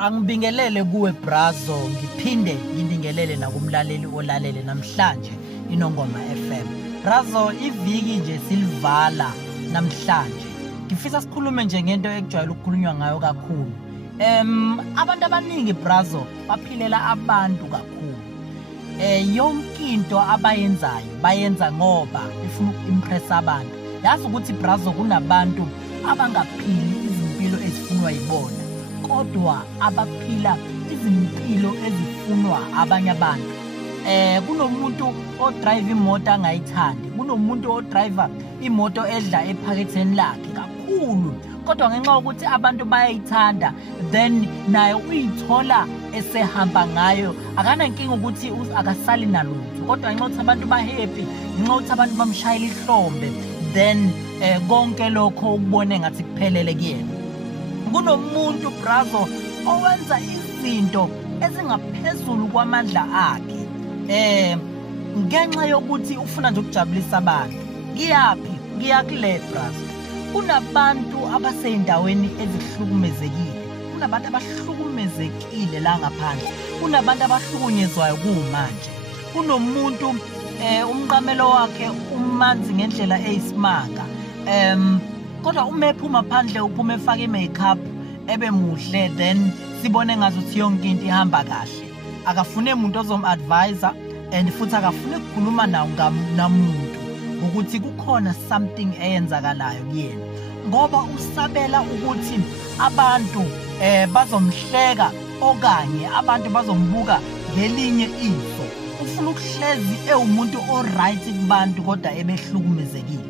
Angibingelele kuwe Brazo, ngiphinde ngibingelele nakumlaleli olalele namhlanje iNongoma FM. Brazo, iviki nje silivala namhlanje. Ngifisa sikhulume nje ngento ekujwayele ukukhulunywa ngayo kakhulu. Abantu abaningi Brazo baphilela abantu kakhulu. Yonke into abayenzayo bayenza ngoba befuna ukuimpress abantu. Yazi ukuthi Brazo kunabantu abangaphili izimpilo ezifunwa yibona, kodwa abaphila izimpilo ezifunwa abanye abantu. Kunomuntu odrive imoto angayithandi, kunomuntu odrive imoto edla ephaketheni lakhe kakhulu, kodwa ngenxa ukuthi abantu bayayithanda then naye uyithola esehamba ngayo. Akanankinga ukuthi akasali nalutho, kodwa ngenxa ukuthi abantu bahappy, ngenxa ukuthi abantu bamshayela ihlombe, then konke lokho ukubone ngathi kuphelele kuyena. Kunomuntu Brazo owenza izinto ezingaphezulu kwamandla akhe ngenxa yokuthi ufuna nje ukujabulisa abantu. Ngiyakule Brazo. Kunabantu abaseyindaweni ezihlukumezekile, kunabantu abahlukumezekile la ngaphandle, kunabantu abahlukunyezwayo kumanje. Kunomuntu umqamelo wakhe umanzi ngendlela eyisimanga, kodwa uma ephuma phandle uphuma efaka i-makeup ebe muhle, then sibone ngazuthi yonke into ihamba kahle. Akafune umuntu ozom-advise and futhi akafune ukukhuluma namuntu ukuthi kukhona something eyenzakalayo kuyena, ngoba usabela ukuthi abantu bazomhleka okanye abantu bazombuka ngelinye iso. Ufuna ukuhlezi ewumuntu oright kubantu kodwa ebehlukumezekile.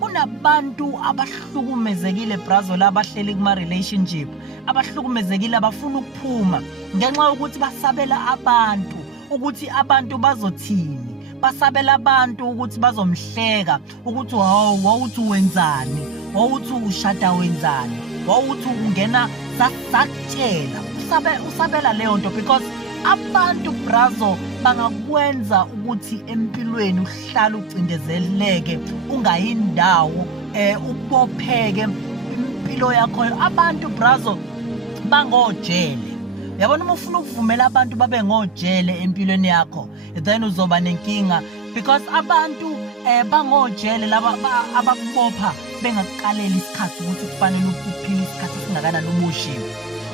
Kunabantu abahlukumezekile Brazo labahleli kuma-relationship, abahlukumezekile abafuna ukuphuma ngenxa yokuthi basabela abantu ukuthi abantu bazothini, basabela abantu ukuthi bazomhleka, ukuthi wawuthi wenzani, wawuthi ushada wenzani, wawuthi ungena sakutshela. Usabela leyo nto because abantu Brazo bangakwenza ukuthi empilweni uhlale ucindezeleke, ungayindawo, ubopheke impilo yakho. Abantu Brazo bangojele. Yabona uma ufuna ukuvumela abantu babe ngojele empilweni yakho, then uzoba nenkinga because abantu bangojele laba abakubopha bengakuqalela isikhathi ukuthi kufanele uphile isikhathi esingakanani ubushiwe.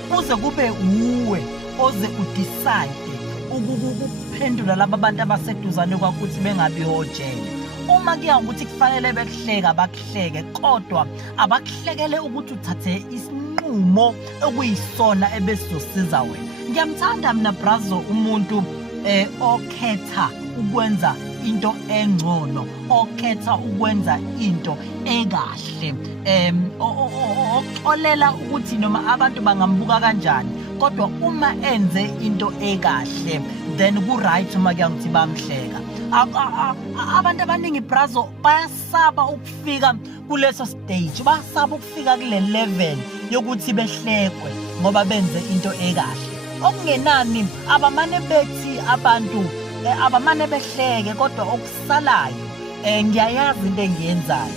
Kuze kube uwe oze udecide ukuphendula laba abantu abaseduzane kwakho ukuthi bengabi hojele. Uma kuya ukuthi kufanele bekuhleka bakuhleke, kodwa abakuhlekele ukuthi uthathe isinqumo okuyisona ebesizosiza wena. Ngiyamthanda mina Brazo umuntu okhetha ukwenza into engcono, okhetha ukwenza into ekahle, oxolela ukuthi noma abantu bangambuka kanjani, kodwa uma enze into ekahle then ku-right uma kuya ngithi bamhleka. Abantu abaningi Brazo bayasaba ukufika kuleso stage, basaba ukufika kule level yokuthi behlekwe ngoba benze into ekahle. Okungenani abamane bethi abantu abamane behleke, kodwa okusalayo ngiyayazi into engiyenzayo.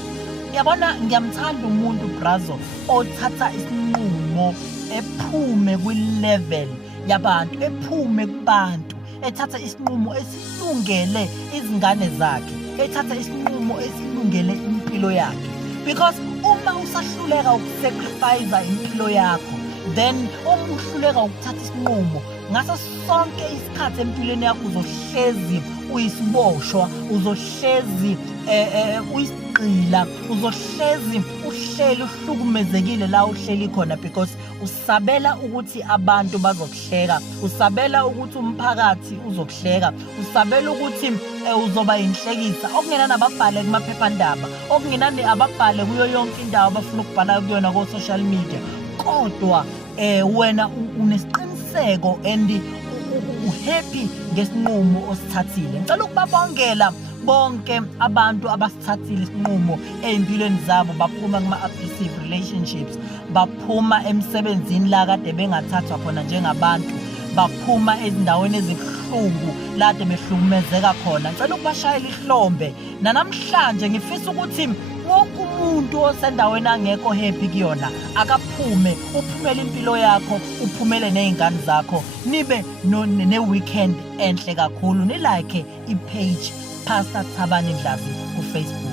Yabona, ngiyamthanda umuntu Brazo othatha isinqumo ephume kwi-level yabantu, ephume kubantu, ethatha isinqumo esilungele izingane zakhe, ethatha isinqumo esilungele impilo yakhe. Because uma usahluleka ukusacrifice impilo yakho, then uma uhluleka ukuthatha isinqumo, ngaso sonke isikhathi empilweni yakho uzohlezi uyisiboshwa, uzohlezi uyisigqila, uzohlezi uhleli uhlukumezekile la uhleli khona because usabela ukuthi abantu bazokuhleka, usabela ukuthi umphakathi uzokuhleka, usabela ukuthi uzoba inhlekisa. Okungenani ababhale kumaphephandaba, okungenani ababhale kuyo yonke indawo abafuna ukubhala kuyona ko-social media, kodwa wena unesiqiniseko and uhappy ngesinqumo osithathile. Ngicela ukubabongela bonke abantu abasithathile isinqumo empilweni zabo, baphuma kuma-abusive relationships, baphuma emsebenzini la kade bengathathwa khona njengabantu, baphuma ezindaweni ezibuhlungu lade behlukumezeka khona. Ngicela ukubashayela ihlombe nanamhlanje ngifisa ukuthi wonke umuntu osendaweni angekho happy kuyona akaphume uphumele impilo yakho uphumele nezingane zakho nibe ne-weekend enhle kakhulu nilike i-page Pastor Thabani Ndlovu ku Facebook.